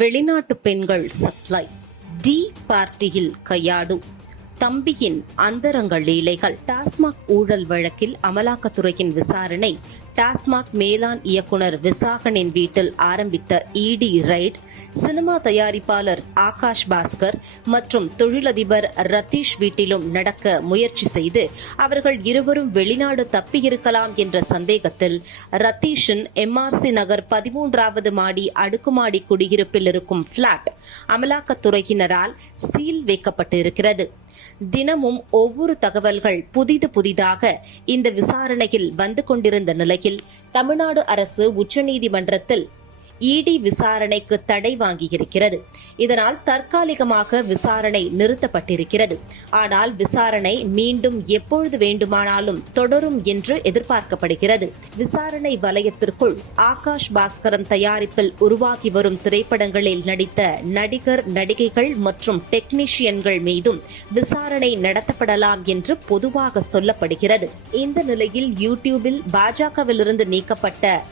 வெளிநாட்டு பெண்கள் supply D பார்ட்டியில் கையாடும். தம்பியின் அந்தரங்க லீலைகள். டாஸ்மாக் ஊழல் வழக்கில் அமலாக்கத்துறையின் விசாரணை. டாஸ்மாக் மேலாண் இயக்குனர் விசாகனின் வீட்டில் ஆரம்பித்த இடி ரைட் சினிமா தயாரிப்பாளர் ஆகாஷ் பாஸ்கர் மற்றும் தொழிலதிபர் ரத்தீஷ் வீட்டிலும் நடக்க முயற்சி செய்து அவர்கள் இருவரும் வெளிநாடு தப்பியிருக்கலாம் என்ற சந்தேகத்தில் ரத்தீஷின் எம்ஆர்சி நகர் பதிமூன்றாவது மாடி அடுக்குமாடி குடியிருப்பில் இருக்கும் பிளாட் அமலாக்கத்துறையினரால் சீல் வைக்கப்பட்டிருக்கிறது. தினமும் ஒவ்வொரு தகவல்கள் புதிது புதிதாக இந்த விசாரணையில் வந்து கொண்டிருந்த நிலையில் தமிழ்நாடு அரசு உச்சநீதிமன்றத்தில் இடி விசாரணைக்கு தடை வாங்கியிருக்கிறது. இதனால் தற்காலிகமாக விசாரணை நிறுத்தப்பட்டிருக்கிறது. ஆனால் விசாரணை மீண்டும் எப்பொழுது வேண்டுமானாலும் தொடரும் என்று எதிர்பார்க்கப்படுகிறது. விசாரணை வலயத்திற்குள் ஆகாஷ் பாஸ்கரன் தயாரிப்பில் உருவாகி வரும் திரைப்படங்களில் நடித்த நடிகர் நடிகைகள் மற்றும் டெக்னீஷியன்கள் மீதும் விசாரணை நடத்தப்படலாம் என்று பொதுவாக சொல்லப்படுகிறது. இந்த நிலையில் யூடியூபில் பாஜகவிலிருந்து நீக்கப்பட்ட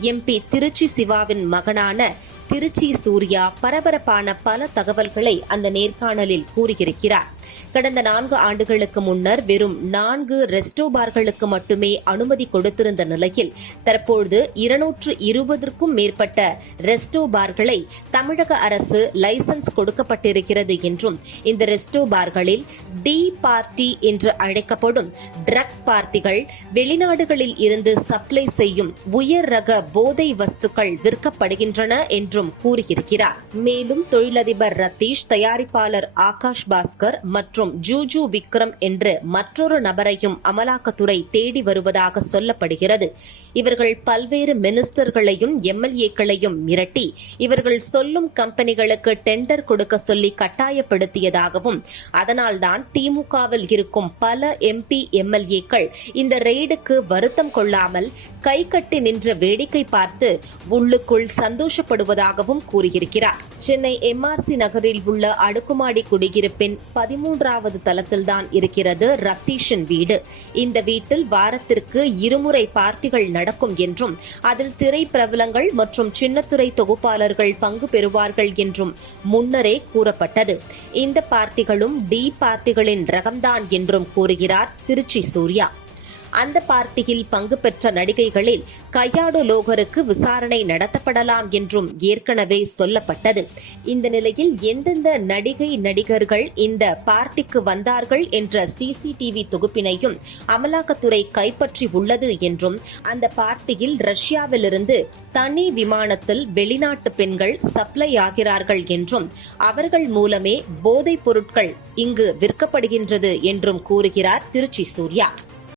எம்பி திருச்சி சிவாவின் மகனான திருச்சி சூர்யா பரபரப்பான பல தகவல்களை அந்த நேர்காணலில் கூறியிருக்கிறார். கடந்த நான்கு ஆண்டுகளுக்கு முன்னர் வெறும் நான்கு ரெஸ்டோ பார்களுக்கு மட்டுமே அனுமதி கொடுத்திருந்த நிலையில் தற்பொழுது இருநூற்று இருபதற்கும் மேற்பட்ட ரெஸ்டோ பார்களை தமிழக அரசு லைசன்ஸ் கொடுக்கப்பட்டிருக்கிறது என்றும் இந்த ரெஸ்டோ பார்களில் டி பார்ட்டி என்று அழைக்கப்படும் ட்ரக் பார்ட்டிகள் வெளிநாடுகளில் இருந்து சப்ளை செய்யும் உயர் ரக போதை வஸ்துக்கள் விற்கப்படுகின்றன என்றும் கூறியிருக்கிறார். மேலும் தொழிலதிபர் ரத்தீஷ் தயாரிப்பாளர் ஆகாஷ் பாஸ்கர் மற்றும் ஜூஜு விக்ரம் என்று மற்றொரு நபரையும் அமலாக்கத்துறை தேடி வருவதாக சொல்லப்படுகிறது. இவர்கள் பல்வேறு மினிஸ்டர்களையும் எம்எல்ஏக்களையும் மிரட்டி இவர்கள் சொல்லும் கம்பெனிகளுக்கு டெண்டர் கொடுக்க சொல்லி கட்டாயப்படுத்தியதாகவும் அதனால்தான் திமுகவில் இருக்கும் பல எம்பி எம்எல்ஏக்கள் இந்த ரெய்டுக்கு வருத்தம் கொள்ளாமல் கை கட்டி நின்ற வேடிக்கை பார்த்து உள்ளுக்குள் சந்தோஷப்படுவதாகவும் கூறியிருக்கிறார். சென்னை எம்ஆர்சி நகரில் உள்ள அடுக்குமாடி குடியிருப்பின் பதிமூன்றாவது தளத்தில்தான் இருக்கிறது ரத்தீஷின் வீடு. இந்த வீட்டில் வாரத்திற்கு இருமுறை பார்ட்டிகள் நடக்கும் என்றும் அதில் திரை பிரபலங்கள் மற்றும் சின்னத்துறை தொகுப்பாளர்கள் பங்கு பெறுவார்கள் என்றும் முன்னரே கூறப்பட்டது. இந்த பார்ட்டிகளும் டி பார்ட்டிகளின் ரகம்தான் என்றும் கூறுகிறார் திருச்சி சூர்யா. அந்த பார்ட்டியில் பங்கு பெற்ற நடிகைகளில் கையாடு லோகருக்கு விசாரணை நடத்தப்படலாம் என்றும் ஏற்கனவே சொல்லப்பட்டது. இந்த நிலையில் எந்தெந்த நடிகை நடிகர்கள் இந்த பார்ட்டிக்கு வந்தார்கள் என்ற சிசிடிவி தொகுப்பினையும் அமலாக்கத்துறை கைப்பற்றி உள்ளது என்றும் அந்த பார்ட்டியில் ரஷ்யாவிலிருந்து தனி விமானத்தில் வெளிநாட்டு பெண்கள் சப்ளை ஆகிறார்கள் என்றும் அவர்கள் மூலமே போதைப் பொருட்கள் இங்கு விற்கப்படுகின்றது என்றும் கூறுகிறார் திருச்சி சூர்யா.